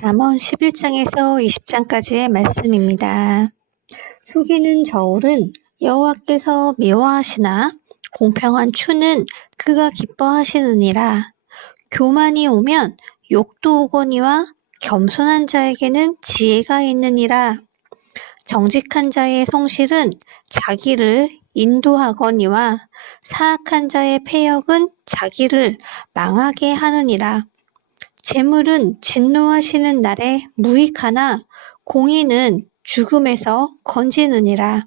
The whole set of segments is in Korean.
잠언 11장에서 20장까지의 말씀입니다. 속이는 저울은 여호와께서 미워하시나 공평한 추는 그가 기뻐하시느니라. 교만이 오면 욕도 오거니와 겸손한 자에게는 지혜가 있느니라. 정직한 자의 성실은 자기를 인도하거니와 사악한 자의 패역은 자기를 망하게 하느니라. 재물은 진노하시는 날에 무익하나 공의는 죽음에서 건지느니라.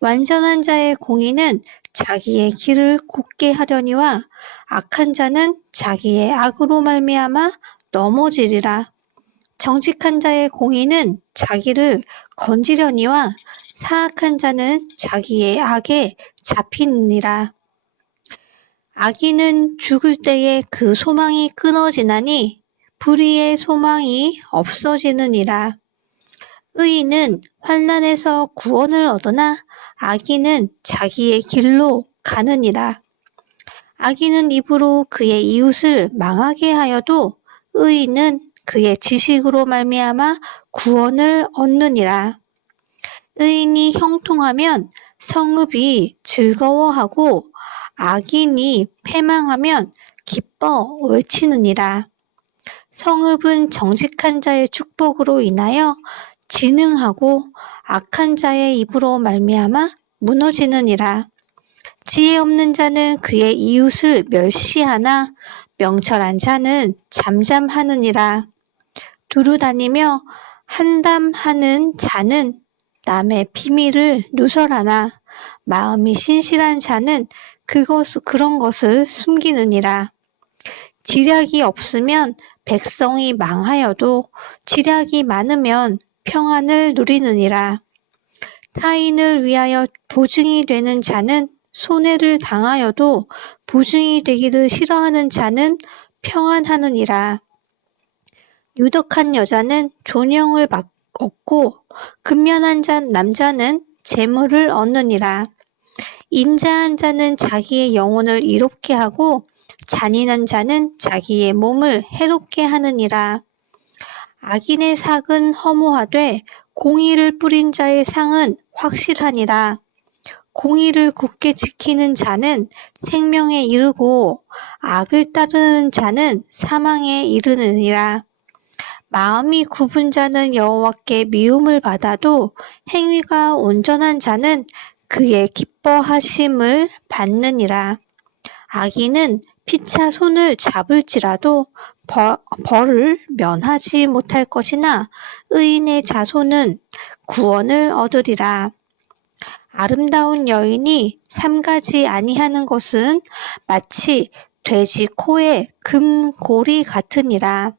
완전한 자의 공의는 자기의 길을 굳게 하려니와 악한 자는 자기의 악으로 말미암아 넘어지리라. 정직한 자의 공의는 자기를 건지려니와 사악한 자는 자기의 악에 잡히느니라. 악인은 죽을 때에 그 소망이 끊어지나니 불의의 소망이 없어지느니라. 의인은 환난에서 구원을 얻으나 악인은 자기의 길로 가느니라. 악인은 입으로 그의 이웃을 망하게 하여도 의인은 그의 지식으로 말미암아 구원을 얻느니라. 의인이 형통하면 성읍이 즐거워하고 악인이 패망하면 기뻐 외치느니라. 성읍은 정직한 자의 축복으로 인하여 진흥하고 악한 자의 입으로 말미암아 무너지느니라. 지혜 없는 자는 그의 이웃을 멸시하나 명철한 자는 잠잠하느니라. 두루 다니며 한담하는 자는 남의 비밀을 누설하나 마음이 신실한 자는 그런 것을 숨기느니라. 지략이 없으면 백성이 망하여도 지략이 많으면 평안을 누리느니라. 타인을 위하여 보증이 되는 자는 손해를 당하여도 보증이 되기를 싫어하는 자는 평안하느니라. 유덕한 여자는 존영을 얻고 근면한 남자는 재물을 얻느니라. 인자한 자는 자기의 영혼을 이롭게 하고 잔인한 자는 자기의 몸을 해롭게 하느니라. 악인의 삭은 허무하되 공의를 뿌린 자의 상은 확실하니라. 공의를 굳게 지키는 자는 생명에 이르고 악을 따르는 자는 사망에 이르느니라. 마음이 굽은 자는 여호와께 미움을 받아도 행위가 온전한 자는 그의 기뻐하심을 받느니라. 악인은 피차 손을 잡을지라도 벌을 면하지 못할 것이나 의인의 자손은 구원을 얻으리라. 아름다운 여인이 삼가지 아니하는 것은 마치 돼지 코에 금고리 같으니라.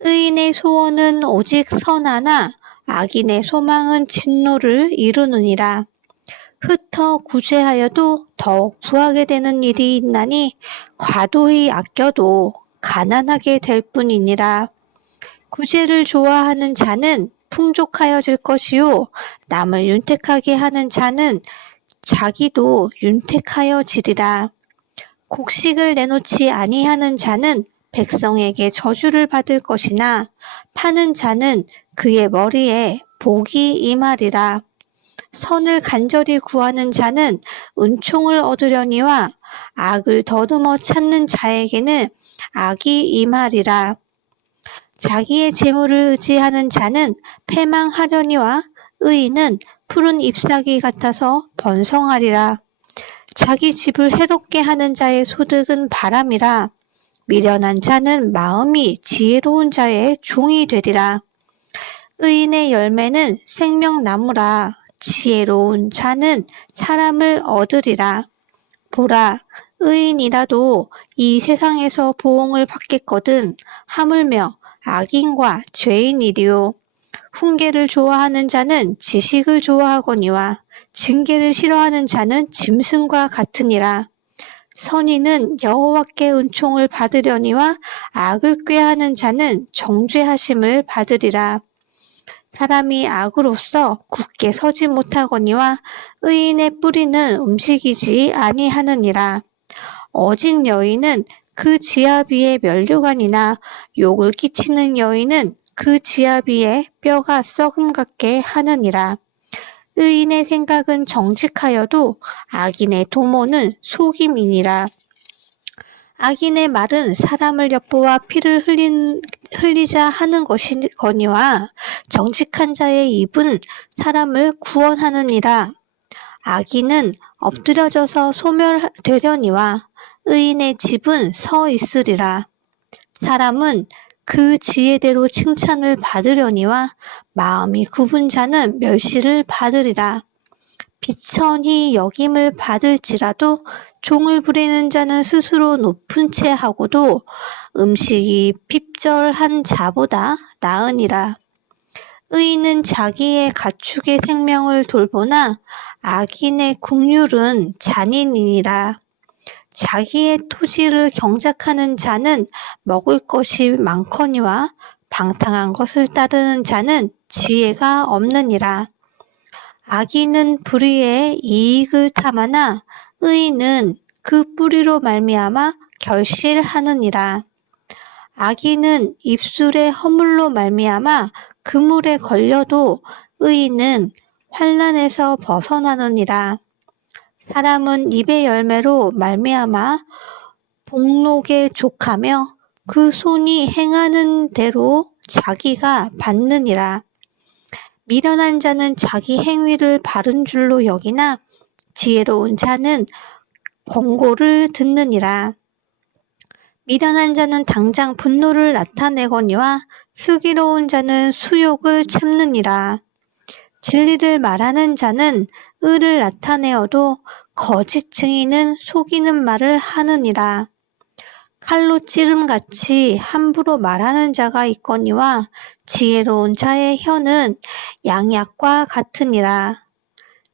의인의 소원은 오직 선하나 악인의 소망은 진노를 이루느니라. 흩어 구제하여도 더욱 부하게 되는 일이 있나니 과도히 아껴도 가난하게 될 뿐이니라. 구제를 좋아하는 자는 풍족하여질 것이요 남을 윤택하게 하는 자는 자기도 윤택하여지리라. 곡식을 내놓지 아니하는 자는 백성에게 저주를 받을 것이나 파는 자는 그의 머리에 복이 임하리라. 선을 간절히 구하는 자는 은총을 얻으려니와 악을 더듬어 찾는 자에게는 악이 임하리라. 자기의 재물을 의지하는 자는 패망하려니와 의인은 푸른 잎사귀 같아서 번성하리라. 자기 집을 해롭게 하는 자의 소득은 바람이라. 미련한 자는 마음이 지혜로운 자의 종이 되리라. 의인의 열매는 생명나무라. 지혜로운 자는 사람을 얻으리라. 보라, 의인이라도 이 세상에서 보응을 받겠거든 하물며 악인과 죄인이리요. 훈계를 좋아하는 자는 지식을 좋아하거니와 징계를 싫어하는 자는 짐승과 같으니라. 선인은 여호와께 은총을 받으려니와 악을 꾀하는 자는 정죄하심을 받으리라. 사람이 악으로서 굳게 서지 못하거니와 의인의 뿌리는 움직이지 아니하느니라. 어진 여인은 그 지압 위에 면류관이나 욕을 끼치는 여인은 그 지아비의 뼈가 썩음 같게 하느니라. 의인의 생각은 정직하여도 악인의 도모는 속임이니라. 악인의 말은 사람을 엿보아 피를 흘리자 하는 것이거니와 정직한 자의 입은 사람을 구원하느니라. 악인은 엎드려져서 소멸되려니와 의인의 집은 서 있으리라. 사람은 그 지혜대로 칭찬을 받으려니와 마음이 굽은 자는 멸시를 받으리라. 비천히 여김을 받을지라도 종을 부리는 자는 스스로 높은 채 하고도 음식이 핍절한 자보다 나으니라. 의인은 자기의 가축의 생명을 돌보나 악인의 국률은 잔인이니라. 자기의 토지를 경작하는 자는 먹을 것이 많거니와 방탕한 것을 따르는 자는 지혜가 없느니라. 악인은 불의의 이익을 탐하나 의인은 그 뿌리로 말미암아 결실하느니라. 악인은 입술의 허물로 말미암아 그물에 걸려도 의인은 환난에서 벗어나느니라. 사람은 입의 열매로 말미암아 복록에 족하며 그 손이 행하는 대로 자기가 받느니라. 미련한 자는 자기 행위를 바른 줄로 여기나 지혜로운 자는 권고를 듣느니라. 미련한 자는 당장 분노를 나타내거니와 슬기로운 자는 수욕을 참느니라. 진리를 말하는 자는 의를 나타내어도 거짓 증인은 속이는 말을 하느니라. 칼로 찌름같이 함부로 말하는 자가 있거니와 지혜로운 자의 혀는 양약과 같으니라.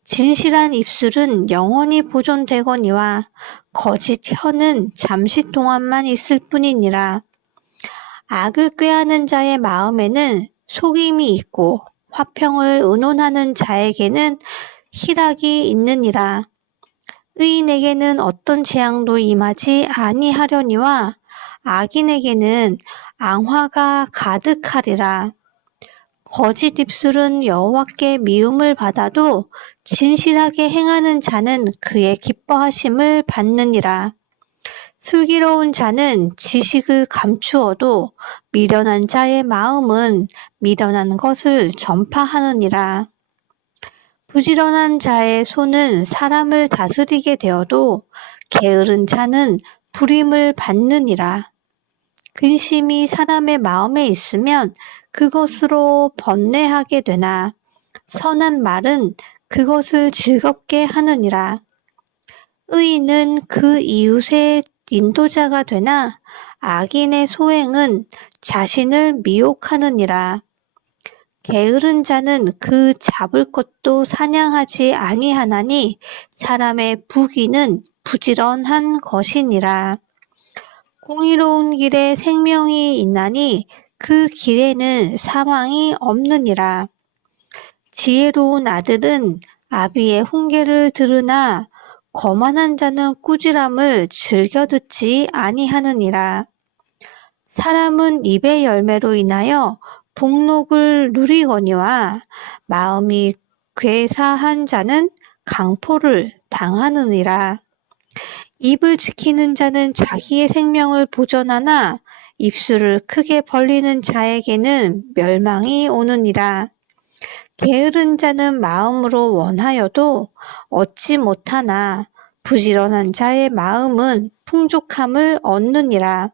진실한 입술은 영원히 보존되거니와 거짓 혀는 잠시 동안만 있을 뿐이니라. 악을 꾀하는 자의 마음에는 속임이 있고 화평을 의논하는 자에게는 희락이 있느니라. 의인에게는 어떤 재앙도 임하지 아니하려니와 악인에게는 앙화가 가득하리라. 거짓 입술은 여호와께 미움을 받아도 진실하게 행하는 자는 그의 기뻐하심을 받느니라. 슬기로운 자는 지식을 감추어도 미련한 자의 마음은 미련한 것을 전파하느니라. 부지런한 자의 손은 사람을 다스리게 되어도 게으른 자는 불임을 받느니라. 근심이 사람의 마음에 있으면 그것으로 번뇌하게 되나 선한 말은 그것을 즐겁게 하느니라. 의인은 그 이웃의 인도자가 되나 악인의 소행은 자신을 미혹하느니라. 게으른 자는 그 잡을 것도 사냥하지 아니하나니 사람의 부귀는 부지런한 것이니라. 공의로운 길에 생명이 있나니 그 길에는 사망이 없느니라. 지혜로운 아들은 아비의 훈계를 들으나 거만한 자는 꾸지람을 즐겨 듣지 아니하느니라. 사람은 입의 열매로 인하여 복록을 누리거니와 마음이 괴사한 자는 강포를 당하느니라. 입을 지키는 자는 자기의 생명을 보존하나 입술을 크게 벌리는 자에게는 멸망이 오느니라. 게으른 자는 마음으로 원하여도 얻지 못하나 부지런한 자의 마음은 풍족함을 얻느니라.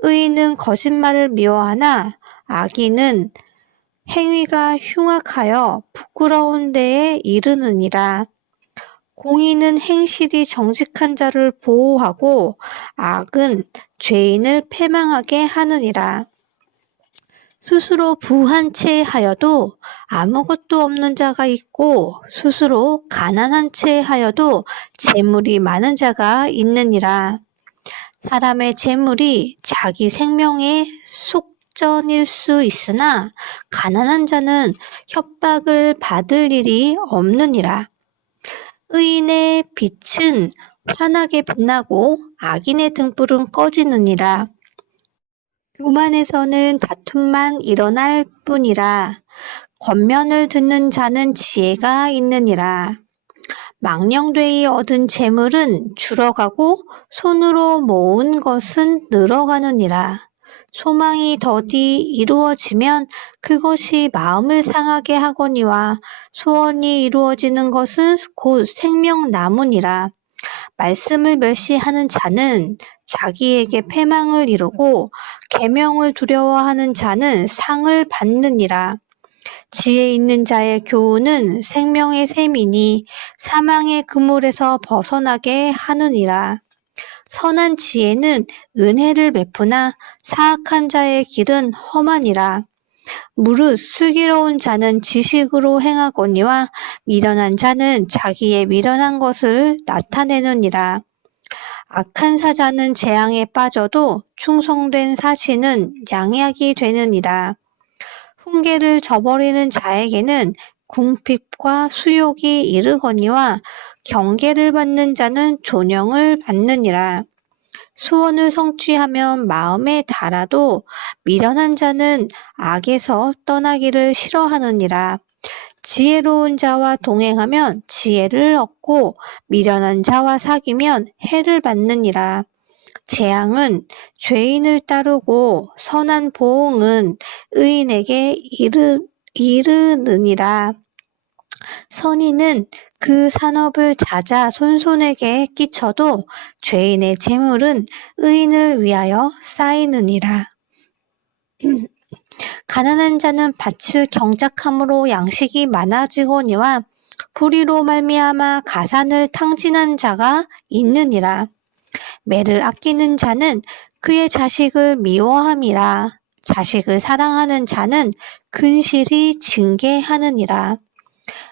의인은 거짓말을 미워하나 악인은 행위가 흉악하여 부끄러운 데에 이르느니라. 공의는 행실이 정직한 자를 보호하고 악은 죄인을 패망하게 하느니라. 스스로 부한 채 하여도 아무것도 없는 자가 있고 스스로 가난한 채 하여도 재물이 많은 자가 있느니라. 사람의 재물이 자기 생명의 속전일 수 있으나 가난한 자는 협박을 받을 일이 없느니라. 의인의 빛은 환하게 빛나고 악인의 등불은 꺼지느니라. 교만에서는 다툼만 일어날 뿐이라 권면을 듣는 자는 지혜가 있느니라. 망령되이 얻은 재물은 줄어가고 손으로 모은 것은 늘어가느니라. 소망이 더디 이루어지면 그것이 마음을 상하게 하거니와 소원이 이루어지는 것은 곧 생명나무니라. 말씀을 멸시하는 자는 자기에게 패망을 이루고 계명을 두려워하는 자는 상을 받느니라. 지혜 있는 자의 교훈은 생명의 샘이니 사망의 그물에서 벗어나게 하느니라. 선한 지혜는 은혜를 베푸나 사악한 자의 길은 험하니라. 무릇 슬기로운 자는 지식으로 행하거니와 미련한 자는 자기의 미련한 것을 나타내느니라. 악한 사자는 재앙에 빠져도 충성된 사신은 양약이 되느니라. 훈계를 저버리는 자에게는 궁핍과 수욕이 이르거니와 경계를 받는 자는 존영을 받느니라. 소원을 성취하면 마음에 달아도 미련한 자는 악에서 떠나기를 싫어하느니라. 지혜로운 자와 동행하면 지혜를 얻고 미련한 자와 사귀면 해를 받느니라. 재앙은 죄인을 따르고 선한 보응은 의인에게 이르느니라. 선인은 그 산업을 자자손손에게 끼쳐도 죄인의 재물은 의인을 위하여 쌓이느니라. 가난한 자는 밭을 경작함으로 양식이 많아지거니와 불의로 말미암아 가산을 탕진한 자가 있느니라. 매를 아끼는 자는 그의 자식을 미워함이라. 자식을 사랑하는 자는 근실히 징계하느니라.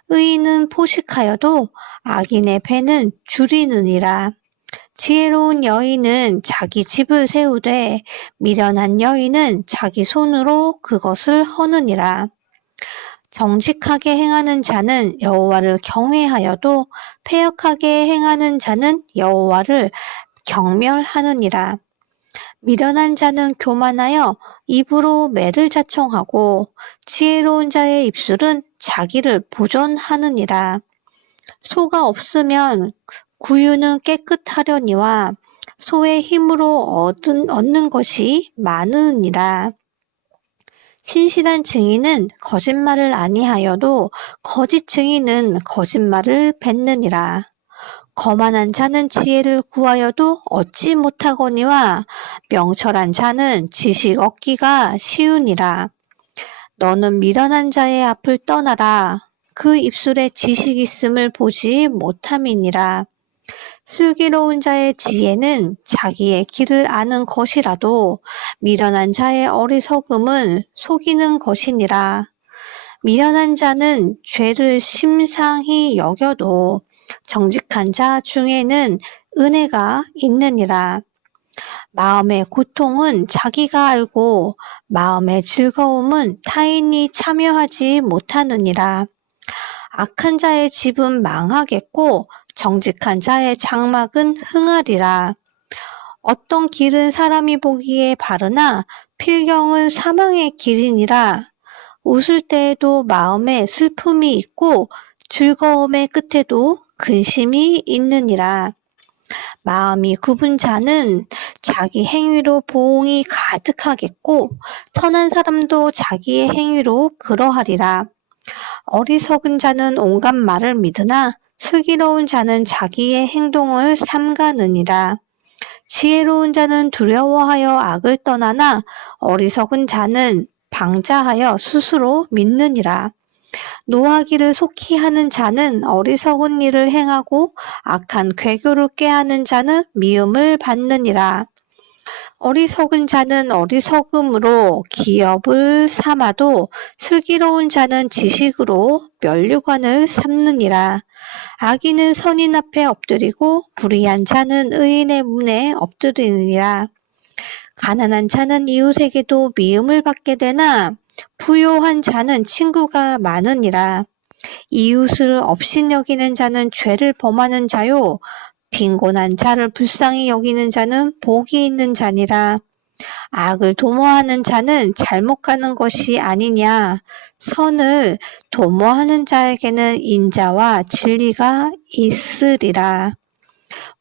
의인은 포식하여도 악인의 배는 줄이느니라. 지혜로운 여인은 자기 집을 세우되 미련한 여인은 자기 손으로 그것을 허느니라. 정직하게 행하는 자는 여호와를 경외하여도 패역하게 행하는 자는 여호와를 경멸하느니라. 미련한 자는 교만하여 입으로 매를 자청하고 지혜로운 자의 입술은 자기를 보존하느니라. 소가 없으면 구유는 깨끗하려니와 소의 힘으로 얻는 것이 많으니라. 신실한 증인은 거짓말을 아니하여도 거짓 증인은 거짓말을 뱉느니라. 거만한 자는 지혜를 구하여도 얻지 못하거니와 명철한 자는 지식 얻기가 쉬우니라. 너는 미련한 자의 앞을 떠나라. 그 입술에 지식 있음을 보지 못함이니라. 슬기로운 자의 지혜는 자기의 길을 아는 것이라도 미련한 자의 어리석음은 속이는 것이니라. 미련한 자는 죄를 심상히 여겨도 정직한 자 중에는 은혜가 있느니라. 마음의 고통은 자기가 알고 마음의 즐거움은 타인이 참여하지 못하느니라. 악한 자의 집은 망하겠고 정직한 자의 장막은 흥하리라. 어떤 길은 사람이 보기에 바르나 필경은 사망의 길이니라. 웃을 때에도 마음에 슬픔이 있고 즐거움의 끝에도 근심이 있느니라. 마음이 굽은 자는 자기 행위로 보응이 가득하겠고 선한 사람도 자기의 행위로 그러하리라. 어리석은 자는 온갖 말을 믿으나 슬기로운 자는 자기의 행동을 삼가느니라. 지혜로운 자는 두려워하여 악을 떠나나 어리석은 자는 방자하여 스스로 믿느니라. 노하기를 속히 하는 자는 어리석은 일을 행하고 악한 괴교를 꾀하는 자는 미움을 받느니라. 어리석은 자는 어리석음으로 기업을 삼아도 슬기로운 자는 지식으로 면류관을 삼느니라. 악인은 선인 앞에 엎드리고 불의한 자는 의인의 문에 엎드리느니라. 가난한 자는 이웃에게도 미움을 받게 되나 부요한 자는 친구가 많으니라. 이웃을 업신여기는 자는 죄를 범하는 자요 빈곤한 자를 불쌍히 여기는 자는 복이 있는 자니라. 악을 도모하는 자는 잘못 가는 것이 아니냐. 선을 도모하는 자에게는 인자와 진리가 있으리라.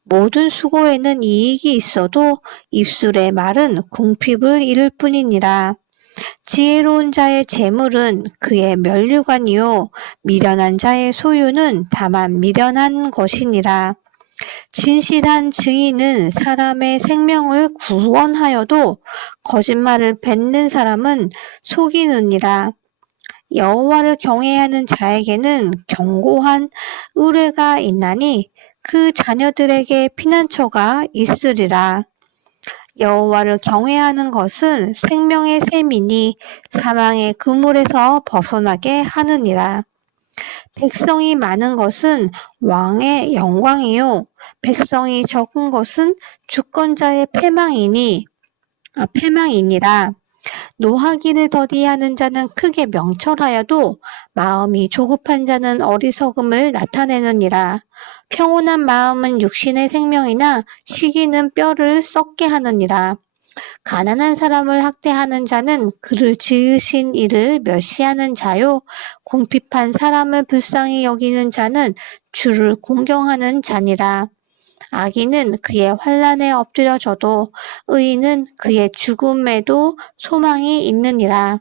모든 수고에는 이익이 있어도 입술의 말은 궁핍을 이룰 뿐이니라. 지혜로운 자의 재물은 그의 면류관이요 미련한 자의 소유는 다만 미련한 것이니라. 진실한 증인은 사람의 생명을 구원하여도 거짓말을 뱉는 사람은 속이느니라. 여호와를 경외하는 자에게는 견고한 의뢰가 있나니 그 자녀들에게 피난처가 있으리라. 여호와를 경외하는 것은 생명의 셈이니 사망의 그물에서 벗어나게 하느니라. 백성이 많은 것은 왕의 영광이요 백성이 적은 것은 주권자의 패망이니라. 노하기를 더디하는 자는 크게 명철하여도 마음이 조급한 자는 어리석음을 나타내느니라. 평온한 마음은 육신의 생명이나 시기는 뼈를 썩게 하느니라. 가난한 사람을 학대하는 자는 그를 지으신 이를 멸시하는 자요. 궁핍한 사람을 불쌍히 여기는 자는 주를 공경하는 자니라. 악인은 그의 환난에 엎드려져도 의인은 그의 죽음에도 소망이 있느니라.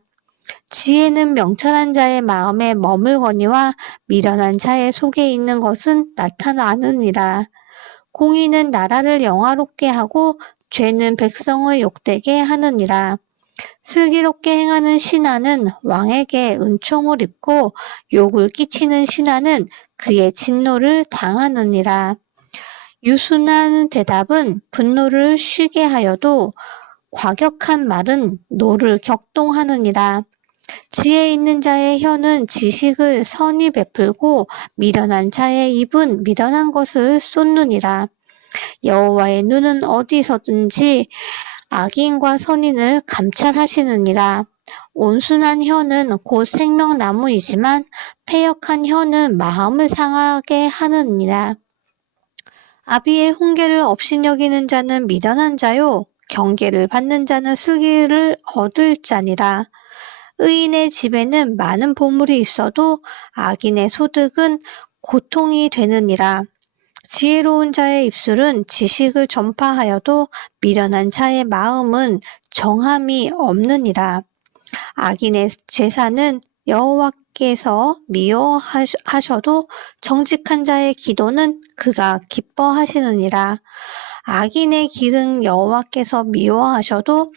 지혜는 명철한 자의 마음에 머물거니와 미련한 자의 속에 있는 것은 나타나느니라. 공의는 나라를 영화롭게 하고 죄는 백성을 욕되게 하느니라. 슬기롭게 행하는 신하는 왕에게 은총을 입고 욕을 끼치는 신하는 그의 진노를 당하느니라. 유순한 대답은 분노를 쉬게 하여도 과격한 말은 노를 격동하느니라. 지혜 있는 자의 혀는 지식을 선히 베풀고 미련한 자의 입은 미련한 것을 쏟느니라. 여호와의 눈은 어디서든지 악인과 선인을 감찰하시느니라. 온순한 혀는 곧 생명나무이지만 패역한 혀는 마음을 상하게 하느니라. 아비의 훈계를 업신여기는 자는 미련한 자요 경계를 받는 자는 슬기를 얻을 자니라. 의인의 집에는 많은 보물이 있어도 악인의 소득은 고통이 되느니라. 지혜로운 자의 입술은 지식을 전파하여도 미련한 자의 마음은 정함이 없느니라. 악인의 제사는 여호와께서 미워하셔도 정직한 자의 기도는 그가 기뻐하시느니라. 악인의 길은 여호와께서 미워하셔도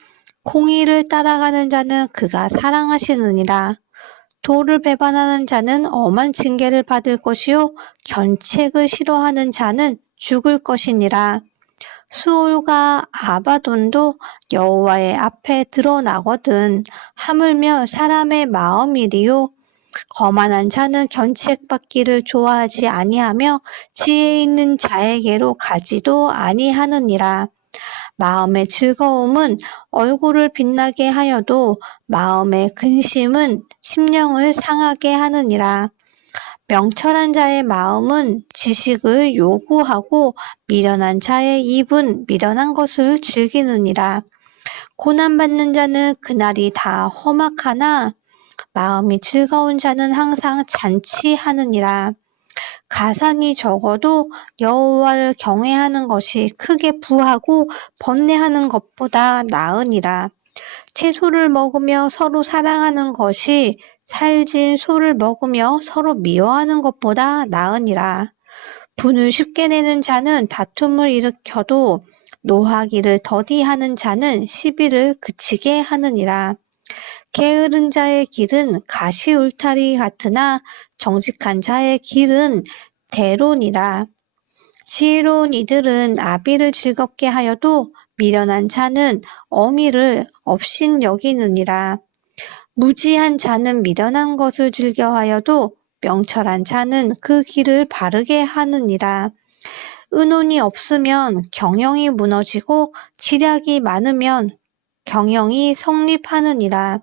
공의를 따라가는 자는 그가 사랑하시느니라. 도를 배반하는 자는 엄한 징계를 받을 것이요 견책을 싫어하는 자는 죽을 것이니라. 수올과 아바돈도 여호와의 앞에 드러나거든 하물며 사람의 마음이리요. 거만한 자는 견책받기를 좋아하지 아니하며 지혜 있는 자에게로 가지도 아니하느니라. 마음의 즐거움은 얼굴을 빛나게 하여도 마음의 근심은 심령을 상하게 하느니라. 명철한 자의 마음은 지식을 요구하고 미련한 자의 입은 미련한 것을 즐기느니라. 고난받는 자는 그날이 다 험악하나 마음이 즐거운 자는 항상 잔치하느니라. 가산이 적어도 여호와를 경외하는 것이 크게 부하고 번뇌하는 것보다 나으니라. 채소를 먹으며 서로 사랑하는 것이 살진 소를 먹으며 서로 미워하는 것보다 나으니라. 분을 쉽게 내는 자는 다툼을 일으켜도 노하기를 더디하는 자는 시비를 그치게 하느니라. 게으른 자의 길은 가시 울타리 같으나 정직한 자의 길은 대론이라. 지혜로운 이들은 아비를 즐겁게 하여도 미련한 자는 어미를 업신여기느니라. 무지한 자는 미련한 것을 즐겨하여도 명철한 자는 그 길을 바르게 하느니라. 의논이 없으면 경영이 무너지고 지략이 많으면 경영이 성립하느니라.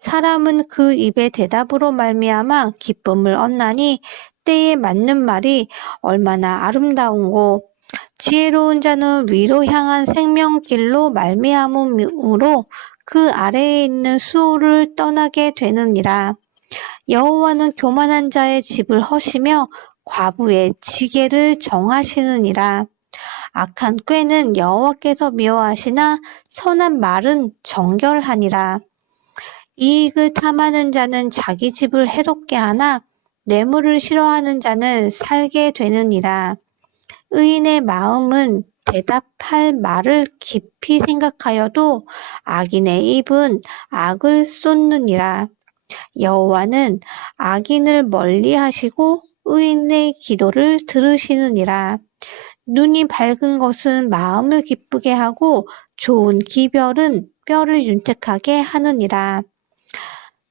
사람은 그 입의 대답으로 말미암아 기쁨을 얻나니 때에 맞는 말이 얼마나 아름다운고 지혜로운 자는 위로 향한 생명길로 말미암음으로 그 아래에 있는 수호를 떠나게 되느니라. 여호와는 교만한 자의 집을 허시며 과부의 지게를 정하시느니라. 악한 꾀는 여호와께서 미워하시나 선한 말은 정결하니라. 이익을 탐하는 자는 자기 집을 해롭게 하나 뇌물을 싫어하는 자는 살게 되느니라. 의인의 마음은 대답할 말을 깊이 생각하여도 악인의 입은 악을 쏟느니라. 여호와는 악인을 멀리하시고 의인의 기도를 들으시느니라. 눈이 밝은 것은 마음을 기쁘게 하고 좋은 기별은 뼈를 윤택하게 하느니라.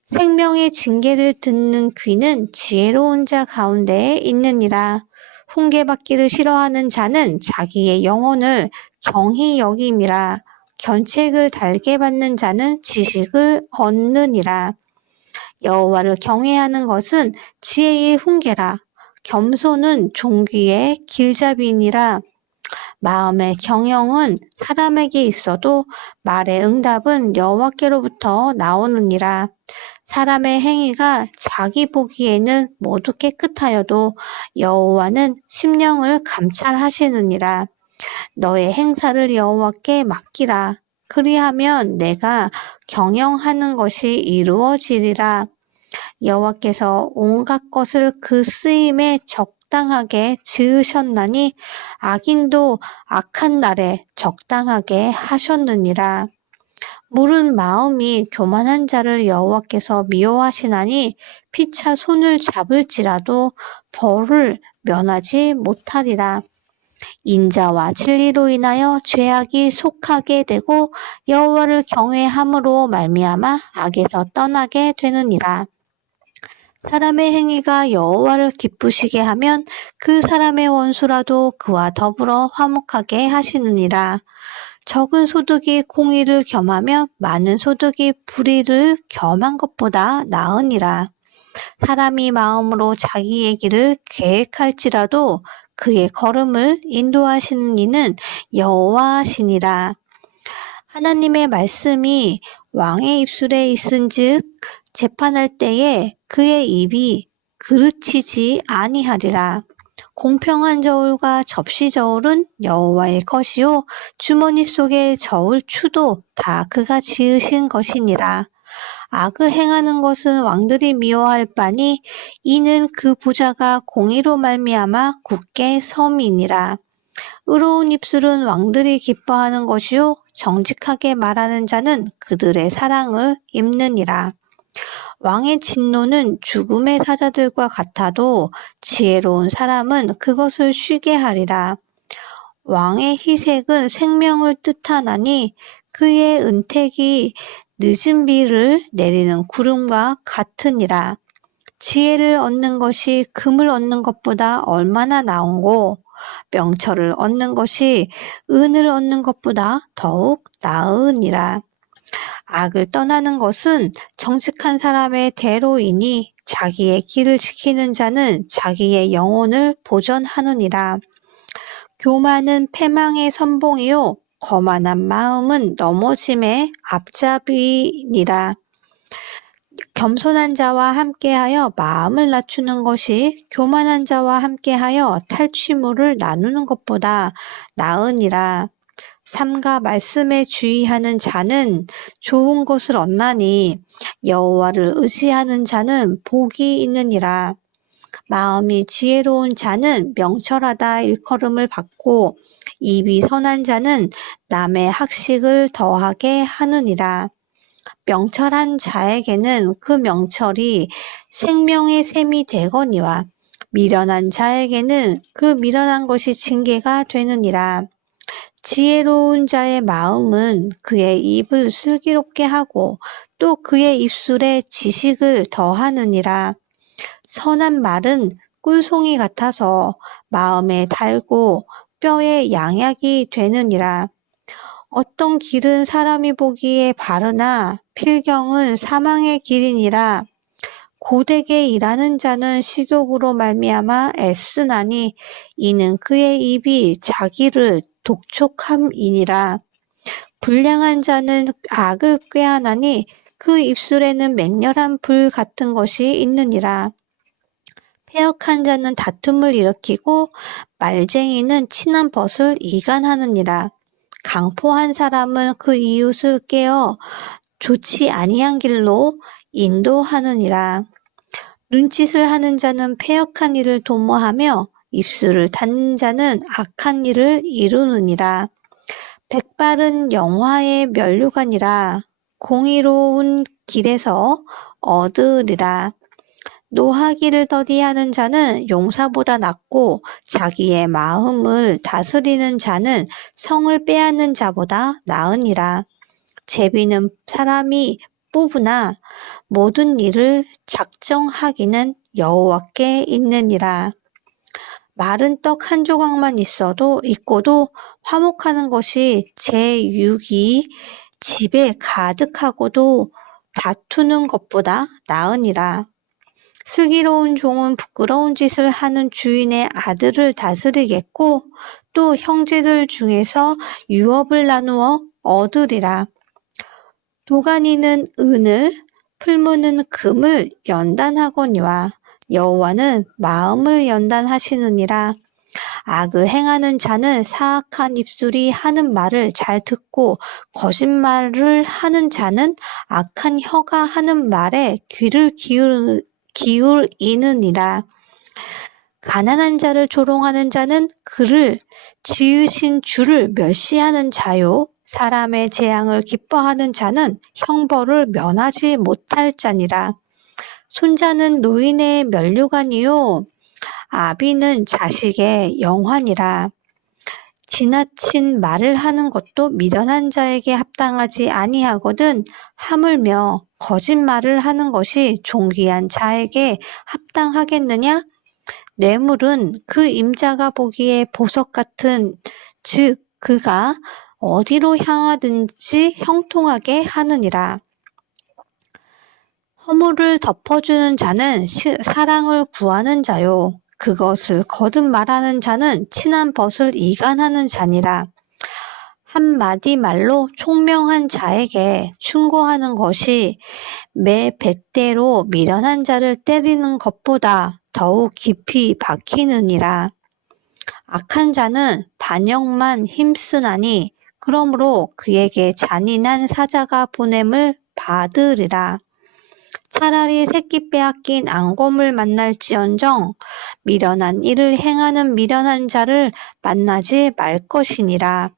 생명의 징계를 듣는 귀는 지혜로운 자 가운데에 있느니라. 훈계받기를 싫어하는 자는 자기의 영혼을 경히 여김이라. 견책을 달게 받는 자는 지식을 얻느니라. 여호와를 경외하는 것은 지혜의 훈계라. 겸손은 종귀의 길잡이니라. 마음의 경영은 사람에게 있어도 말의 응답은 여호와께로부터 나오느니라. 사람의 행위가 자기 보기에는 모두 깨끗하여도 여호와는 심령을 감찰하시느니라. 너의 행사를 여호와께 맡기라. 그리하면 내가 경영하는 것이 이루어지리라. 여호와께서 온갖 것을 그 쓰임에 적당하게 지으셨나니 악인도 악한 날에 적당하게 하셨느니라. 물은 마음이 교만한 자를 여호와께서 미워하시나니 피차 손을 잡을지라도 벌을 면하지 못하리라. 인자와 진리로 인하여 죄악이 속하게 되고 여호와를 경외함으로 말미암아 악에서 떠나게 되느니라. 사람의 행위가 여호와를 기쁘시게 하면 그 사람의 원수라도 그와 더불어 화목하게 하시느니라. 적은 소득이 공의를 겸하며 많은 소득이 불의를 겸한 것보다 나으니라. 사람이 마음으로 자기의 길을 계획할지라도 그의 걸음을 인도하시는 이는 여호와시니라. 하나님의 말씀이 왕의 입술에 있은즉 재판할 때에 그의 입이 그르치지 아니하리라. 공평한 저울과 접시 저울은 여호와의 것이요 주머니 속의 저울 추도 다 그가 지으신 것이니라. 악을 행하는 것은 왕들이 미워할 바니 이는 그 부자가 공의로 말미암아 굳게 섬이니라. 의로운 입술은 왕들이 기뻐하는 것이요 정직하게 말하는 자는 그들의 사랑을 입느니라. 왕의 진노는 죽음의 사자들과 같아도 지혜로운 사람은 그것을 쉬게 하리라. 왕의 희색은 생명을 뜻하나니 그의 은택이 늦은 비를 내리는 구름과 같으니라. 지혜를 얻는 것이 금을 얻는 것보다 얼마나 나은고 명철을 얻는 것이 은을 얻는 것보다 더욱 나으니라. 악을 떠나는 것은 정직한 사람의 대로이니 자기의 길을 지키는 자는 자기의 영혼을 보전하느니라. 교만은 패망의 선봉이요 거만한 마음은 넘어짐의 앞잡이니라. 겸손한 자와 함께하여 마음을 낮추는 것이 교만한 자와 함께하여 탈취물을 나누는 것보다 나으니라. 삼가 말씀에 주의하는 자는 좋은 것을 얻나니 여호와를 의지하는 자는 복이 있느니라. 마음이 지혜로운 자는 명철하다 일컬음을 받고 입이 선한 자는 남의 학식을 더하게 하느니라. 명철한 자에게는 그 명철이 생명의 샘이 되거니와 미련한 자에게는 그 미련한 것이 징계가 되느니라. 지혜로운 자의 마음은 그의 입을 슬기롭게 하고 또 그의 입술에 지식을 더하느니라. 선한 말은 꿀송이 같아서 마음에 달고 뼈에 양약이 되느니라. 어떤 길은 사람이 보기에 바르나 필경은 사망의 길이니라. 고되게 일하는 자는 식욕으로 말미암아 애쓰나니 이는 그의 입이 자기를 독촉함이니라. 불량한 자는 악을 꾀하나니 그 입술에는 맹렬한 불 같은 것이 있느니라. 패역한 자는 다툼을 일으키고 말쟁이는 친한 벗을 이간하느니라. 강포한 사람은 그 이웃을 깨어 좋지 아니한 길로 인도하느니라. 눈짓을 하는 자는 패역한 일을 도모하며 입술을 닫는 자는 악한 일을 이루느니라. 백발은 영화의 면류관이라 공의로운 길에서 얻으리라. 노하기를 더디하는 자는 용사보다 낫고 자기의 마음을 다스리는 자는 성을 빼앗는 자보다 나으니라. 제비는 사람이 뽑으나 모든 일을 작정하기는 여호와께 있느니라. 마른 떡 한 조각만 있고도 화목하는 것이 제6이 집에 가득하고도 다투는 것보다 나으니라. 슬기로운 종은 부끄러운 짓을 하는 주인의 아들을 다스리겠고 또 형제들 중에서 유업을 나누어 얻으리라. 도가니는 은을, 풀무는 금을 연단하거니와 여호와는 마음을 연단하시느니라. 악을 행하는 자는 사악한 입술이 하는 말을 잘 듣고 거짓말을 하는 자는 악한 혀가 하는 말에 귀를 기울이느니라. 가난한 자를 조롱하는 자는 그를 지으신 주를 멸시하는 자요. 사람의 재앙을 기뻐하는 자는 형벌을 면하지 못할 자니라. 손자는 노인의 면류관이요 아비는 자식의 영환이라. 지나친 말을 하는 것도 미련한 자에게 합당하지 아니하거든 하물며 거짓말을 하는 것이 존귀한 자에게 합당하겠느냐? 뇌물은 그 임자가 보기에 보석 같은 즉 그가 어디로 향하든지 형통하게 하느니라. 허물을 덮어주는 자는 사랑을 구하는 자요. 그것을 거듭 말하는 자는 친한 벗을 이간하는 자니라. 한마디 말로 총명한 자에게 충고하는 것이 매 100대로 미련한 자를 때리는 것보다 더욱 깊이 박히느니라. 악한 자는 반역만 힘쓰나니 그러므로 그에게 잔인한 사자가 보냄을 받으리라. 차라리 새끼 빼앗긴 앙곰을 만날지언정 미련한 일을 행하는 미련한 자를 만나지 말 것이니라.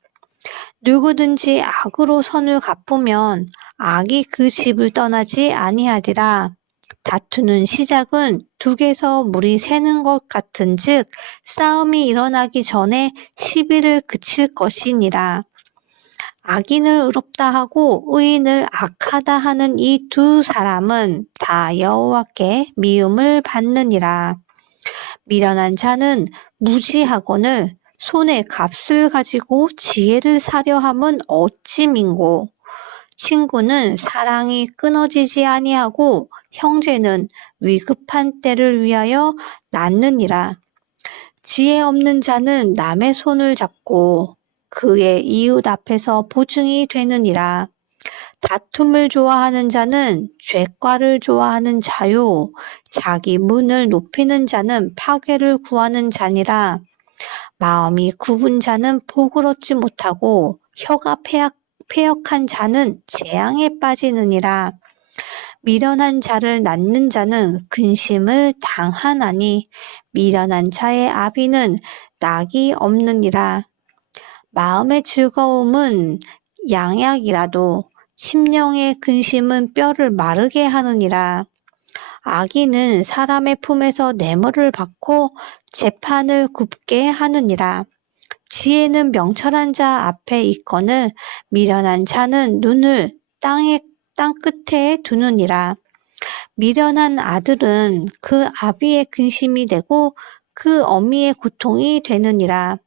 누구든지 악으로 선을 갚으면 악이 그 집을 떠나지 아니하리라. 다투는 시작은 둑에서 물이 새는 것 같은즉 싸움이 일어나기 전에 시비를 그칠 것이니라. 악인을 의롭다 하고 의인을 악하다 하는 이 두 사람은 다 여호와께 미움을 받느니라. 미련한 자는 무지하거늘 손에 값을 가지고 지혜를 사려 함은 어찌 민고. 친구는 사랑이 끊어지지 아니하고 형제는 위급한 때를 위하여 낳느니라. 지혜 없는 자는 남의 손을 잡고 그의 이웃 앞에서 보증이 되느니라. 다툼을 좋아하는 자는 죄과를 좋아하는 자요. 자기 문을 높이는 자는 파괴를 구하는 자니라. 마음이 굽은 자는 복을 얻지 못하고 혀가 패역한 자는 재앙에 빠지느니라. 미련한 자를 낳는 자는 근심을 당하나니 미련한 자의 아비는 낙이 없느니라. 마음의 즐거움은 양약이라도 심령의 근심은 뼈를 마르게 하느니라. 악인은 사람의 품에서 뇌물을 받고 재판을 굽게 하느니라. 지혜는 명철한 자 앞에 있거늘 미련한 자는 눈을 땅 끝에 두느니라. 미련한 아들은 그 아비의 근심이 되고 그 어미의 고통이 되느니라.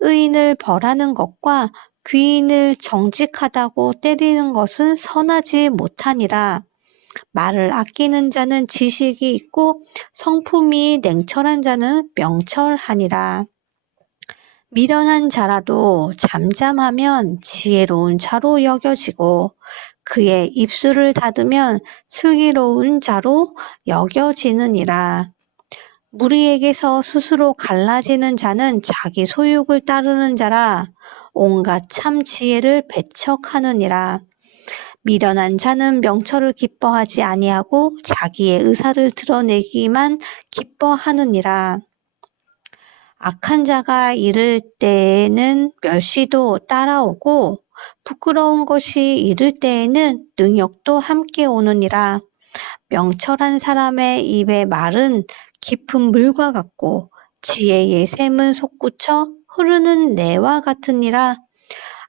의인을 벌하는 것과 귀인을 정직하다고 때리는 것은 선하지 못하니라. 말을 아끼는 자는 지식이 있고 성품이 냉철한 자는 명철하니라. 미련한 자라도 잠잠하면 지혜로운 자로 여겨지고 그의 입술을 닫으면 슬기로운 자로 여겨지느니라. 무리에게서 스스로 갈라지는 자는 자기 소욕을 따르는 자라 온갖 참 지혜를 배척하느니라. 미련한 자는 명철을 기뻐하지 아니하고 자기의 의사를 드러내기만 기뻐하느니라. 악한 자가 이를 때에는 멸시도 따라오고 부끄러운 것이 이를 때에는 능욕도 함께 오느니라. 명철한 사람의 입의 말은 깊은 물과 같고 지혜의 샘은 솟구쳐 흐르는 내와 같으니라.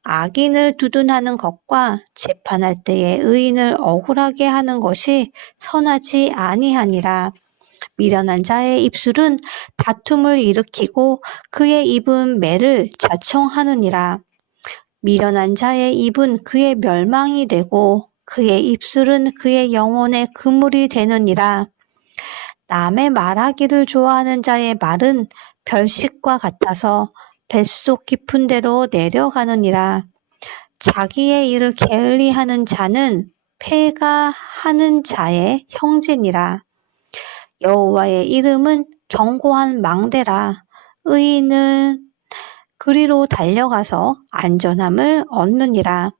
악인을 두둔하는 것과 재판할 때에 의인을 억울하게 하는 것이 선하지 아니하니라. 미련한 자의 입술은 다툼을 일으키고 그의 입은 매를 자청하느니라. 미련한 자의 입은 그의 멸망이 되고 그의 입술은 그의 영혼의 그물이 되느니라. 남의 말하기를 좋아하는 자의 말은 별식과 같아서 뱃속 깊은 데로 내려가느니라. 자기의 일을 게을리하는 자는 패가 하는 자의 형제니라. 여호와의 이름은 견고한 망대라. 의인은 그리로 달려가서 안전함을 얻느니라.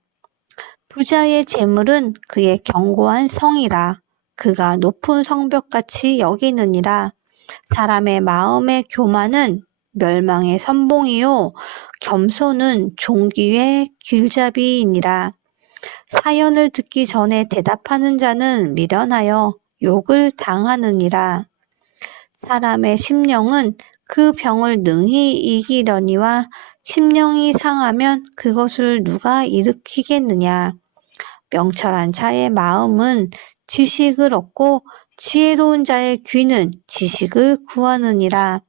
부자의 재물은 그의 견고한 성이라. 그가 높은 성벽같이 여기느니라. 사람의 마음의 교만은 멸망의 선봉이요 겸손은 종기의 길잡이이니라. 사연을 듣기 전에 대답하는 자는 미련하여 욕을 당하느니라. 사람의 심령은 그 병을 능히 이기려니와 심령이 상하면 그것을 누가 일으키겠느냐. 명철한 자의 마음은 지식을 얻고 지혜로운 자의 귀는 지식을 구하느니라.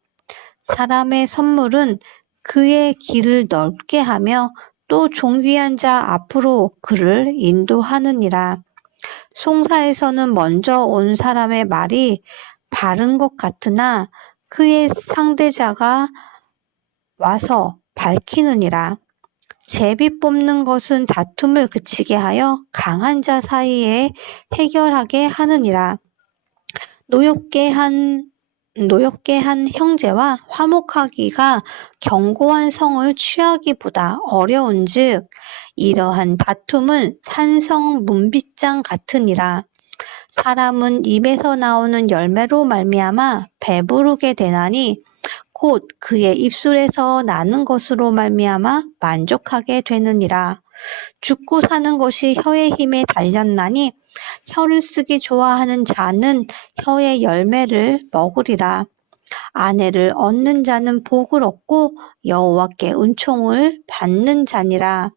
사람의 선물은 그의 길을 넓게 하며 또 존귀한 자 앞으로 그를 인도하느니라. 송사에서는 먼저 온 사람의 말이 바른 것 같으나 그의 상대자가 와서 밝히느니라. 제비 뽑는 것은 다툼을 그치게 하여 강한 자 사이에 해결하게 하느니라. 노엽게 한 형제와 화목하기가 견고한 성을 취하기보다 어려운즉 이러한 다툼은 산성 문빗장 같으니라. 사람은 입에서 나오는 열매로 말미암아 배부르게 되나니 곧 그의 입술에서 나는 것으로 말미암아 만족하게 되느니라. 죽고 사는 것이 혀의 힘에 달렸나니 혀를 쓰기 좋아하는 자는 혀의 열매를 먹으리라. 아내를 얻는 자는 복을 얻고 여호와께 은총을 받는 자니라.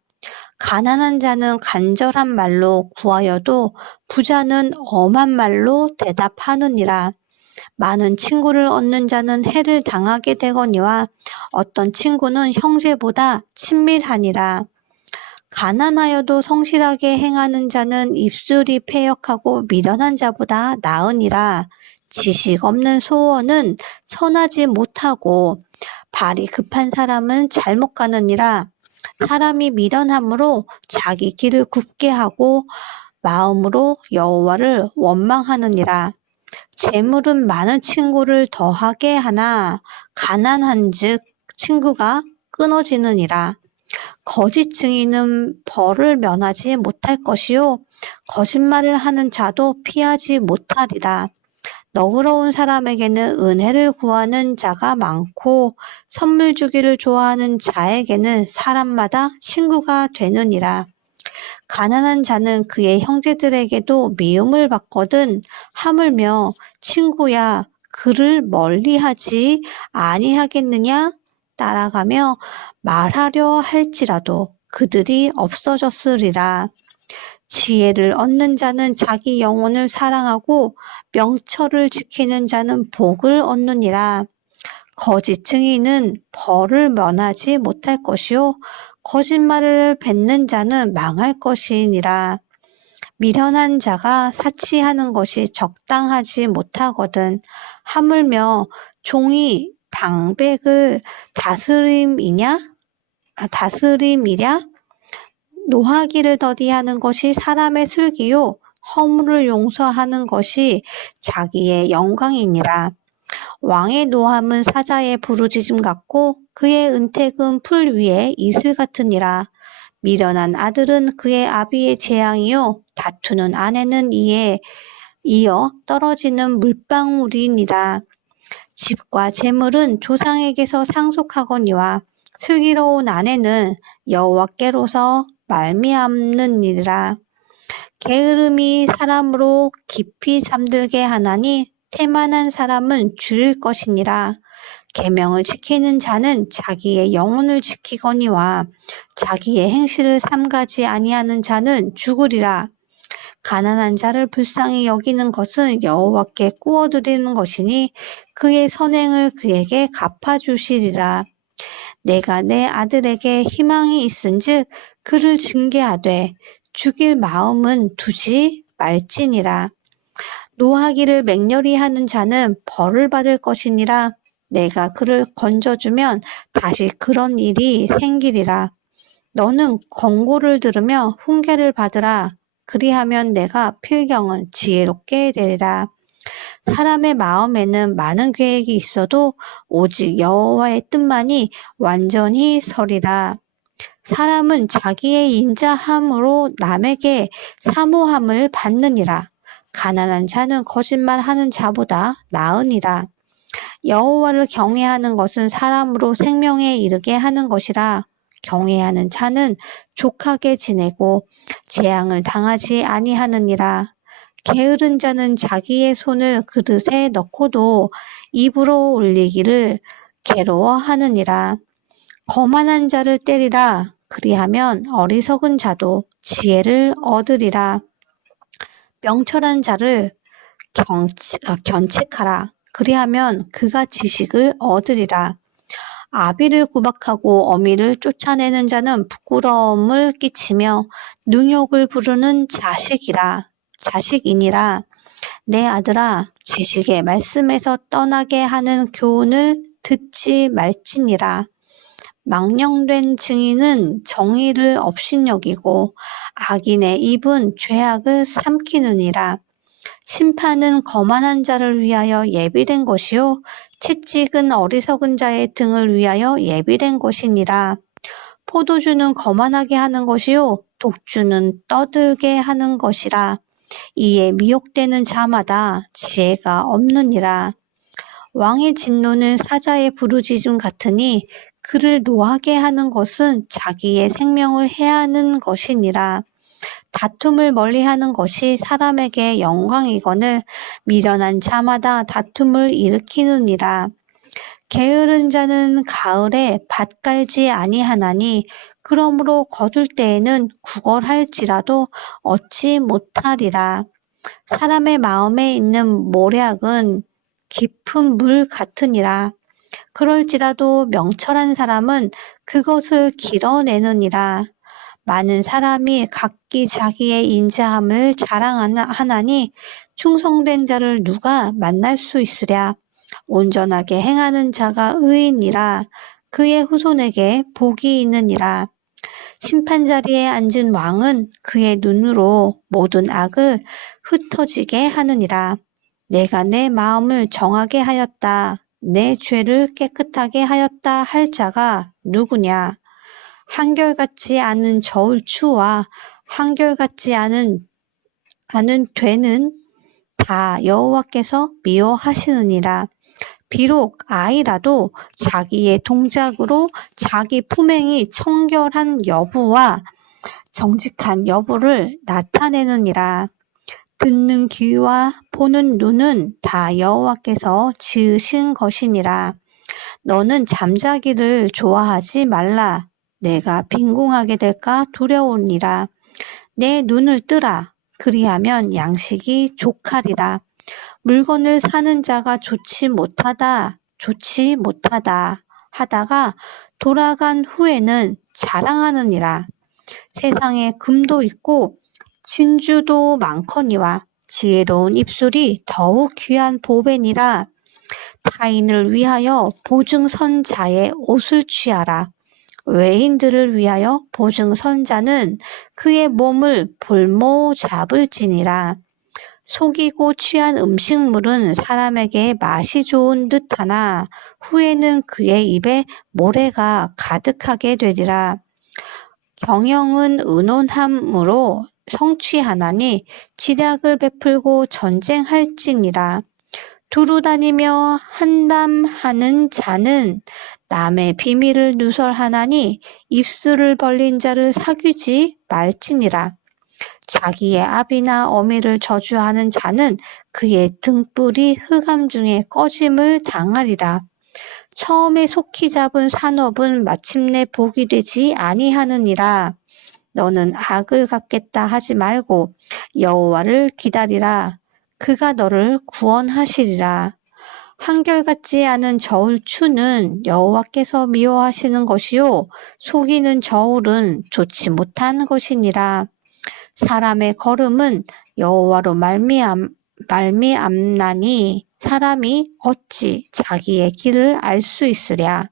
가난한 자는 간절한 말로 구하여도 부자는 엄한 말로 대답하느니라. 많은 친구를 얻는 자는 해를 당하게 되거니와 어떤 친구는 형제보다 친밀하니라. 가난하여도 성실하게 행하는 자는 입술이 패역하고 미련한 자보다 나으니라. 지식 없는 소원은 선하지 못하고 발이 급한 사람은 잘못 가느니라. 사람이 미련함으로 자기 길을 굽게 하고 마음으로 여호와를 원망하느니라. 재물은 많은 친구를 더하게 하나 가난한즉 친구가 끊어지느니라. 거짓 증인은 벌을 면하지 못할 것이요 거짓말을 하는 자도 피하지 못하리라. 너그러운 사람에게는 은혜를 구하는 자가 많고 선물 주기를 좋아하는 자에게는 사람마다 친구가 되느니라. 가난한 자는 그의 형제들에게도 미움을 받거든 하물며 친구야 그를 멀리하지 아니하겠느냐 따라가며 말하려 할지라도 그들이 없어졌으리라. 지혜를 얻는 자는 자기 영혼을 사랑하고 명철을 지키는 자는 복을 얻느니라. 거짓 증인은 벌을 면하지 못할 것이요 거짓말을 뱉는 자는 망할 것이니라. 미련한 자가 사치하는 것이 적당하지 못하거든. 하물며 종이 방백을 다스림이랴? 노하기를 더디하는 것이 사람의 슬기요 허물을 용서하는 것이 자기의 영광이니라. 왕의 노함은 사자의 부르짖음 같고 그의 은택은 풀 위에 이슬 같으니라. 미련한 아들은 그의 아비의 재앙이요 다투는 아내는 이어 떨어지는 물방울이니라. 집과 재물은 조상에게서 상속하거니와 슬기로운 아내는 여호와께로서 말미암느니라. 게으름이 사람으로 깊이 잠들게 하나니 태만한 사람은 줄일 것이니라. 계명을 지키는 자는 자기의 영혼을 지키거니와 자기의 행실을 삼가지 아니하는 자는 죽으리라. 가난한 자를 불쌍히 여기는 것은 여호와께 꾸어드리는 것이니 그의 선행을 그에게 갚아주시리라. 내가 내 아들에게 희망이 있은즉 그를 징계하되 죽일 마음은 두지 말지니라. 노하기를 맹렬히 하는 자는 벌을 받을 것이니라. 내가 그를 건져주면 다시 그런 일이 생기리라. 너는 권고를 들으며 훈계를 받으라. 그리하면 내가 필경은 지혜롭게 되리라. 사람의 마음에는 많은 계획이 있어도 오직 여호와의 뜻만이 완전히 서리라. 사람은 자기의 인자함으로 남에게 사모함을 받느니라. 가난한 자는 거짓말하는 자보다 나으니라. 여호와를 경외하는 것은 사람으로 생명에 이르게 하는 것이라. 경외하는 자는 족하게 지내고 재앙을 당하지 아니하느니라. 게으른 자는 자기의 손을 그릇에 넣고도 입으로 올리기를 괴로워하느니라. 거만한 자를 때리라. 그리하면 어리석은 자도 지혜를 얻으리라. 명철한 자를 견책하라. 그리하면 그가 지식을 얻으리라. 아비를 구박하고 어미를 쫓아내는 자는 부끄러움을 끼치며 능욕을 부르는 자식이니라. 내 아들아, 지식의 말씀에서 떠나게 하는 교훈을 듣지 말지니라. 망령된 증인은 정의를 업신여기고 악인의 입은 죄악을 삼키느니라. 심판은 거만한 자를 위하여 예비된 것이요 채찍은 어리석은 자의 등을 위하여 예비된 것이니라. 포도주는 거만하게 하는 것이요 독주는 떠들게 하는 것이라. 이에 미혹되는 자마다 지혜가 없느니라. 왕의 진노는 사자의 부르짖음 같으니 그를 노하게 하는 것은 자기의 생명을 해하는 것이니라. 다툼을 멀리하는 것이 사람에게 영광이거늘 미련한 자마다 다툼을 일으키느니라. 게으른 자는 가을에 밭 갈지 아니하나니 그러므로 거둘 때에는 구걸할지라도 얻지 못하리라. 사람의 마음에 있는 모략은 깊은 물 같으니라. 그럴지라도 명철한 사람은 그것을 길어내느니라. 많은 사람이 각기 자기의 인자함을 자랑하나니 충성된 자를 누가 만날 수 있으랴. 온전하게 행하는 자가 의인이라. 그의 후손에게 복이 있느니라. 심판자리에 앉은 왕은 그의 눈으로 모든 악을 흩어지게 하느니라. 내가 내 마음을 정하게 하였다. 내 죄를 깨끗하게 하였다 할 자가 누구냐? 한결같지 않은 저울 추와 한결같지 않은 되는 다 여호와께서 미워하시느니라. 비록 아이라도 자기의 동작으로 자기 품행이 청결한 여부와 정직한 여부를 나타내느니라. 듣는 귀와 보는 눈은 다 여호와께서 지으신 것이니라. 너는 잠자기를 좋아하지 말라. 내가 빈궁하게 될까 두려우니라. 내 눈을 뜨라. 그리하면 양식이 족하리라. 물건을 사는 자가 좋지 못하다 하다가 돌아간 후에는 자랑하느니라. 세상에 금도 있고 진주도 많거니와 지혜로운 입술이 더욱 귀한 보배니라. 타인을 위하여 보증선자의 옷을 취하라. 외인들을 위하여 보증선자는 그의 몸을 볼모 잡을지니라. 속이고 취한 음식물은 사람에게 맛이 좋은 듯하나 후에는 그의 입에 모래가 가득하게 되리라. 경영은 의논함으로 성취하나니 지략을 베풀고 전쟁할지니라. 두루 다니며 한담하는 자는 남의 비밀을 누설하나니 입술을 벌린 자를 사귀지 말지니라. 자기의 아비나 어미를 저주하는 자는 그의 등불이 흑암 중에 꺼짐을 당하리라. 처음에 속히 잡은 산업은 마침내 복이 되지 아니하느니라. 너는 악을 갚겠다 하지 말고 여호와를 기다리라. 그가 너를 구원하시리라. 한결같지 않은 저울추는 여호와께서 미워하시는 것이요 속이는 저울은 좋지 못한 것이니라. 사람의 걸음은 여호와로 말미암나니 사람이 어찌 자기의 길을 알 수 있으랴.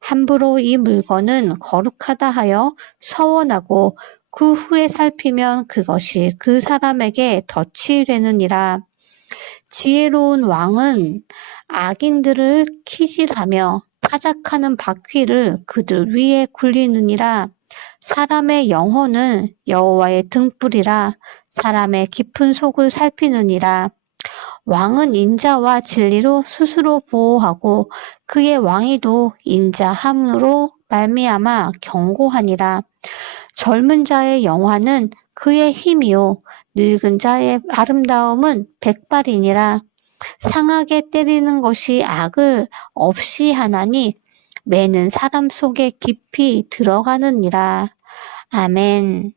함부로 이 물건은 거룩하다 하여 서원하고 그 후에 살피면 그것이 그 사람에게 덫이 되느니라. 지혜로운 왕은 악인들을 키질하며 타작하는 바퀴를 그들 위에 굴리느니라. 사람의 영혼은 여호와의 등불이라. 사람의 깊은 속을 살피느니라. 왕은 인자와 진리로 스스로 보호하고 그의 왕위도 인자함으로 말미암아 견고하니라. 젊은 자의 영화는 그의 힘이요 늙은 자의 아름다움은 백발이니라. 상하게 때리는 것이 악을 없이 하나니 매는 사람 속에 깊이 들어가느니라. 아멘.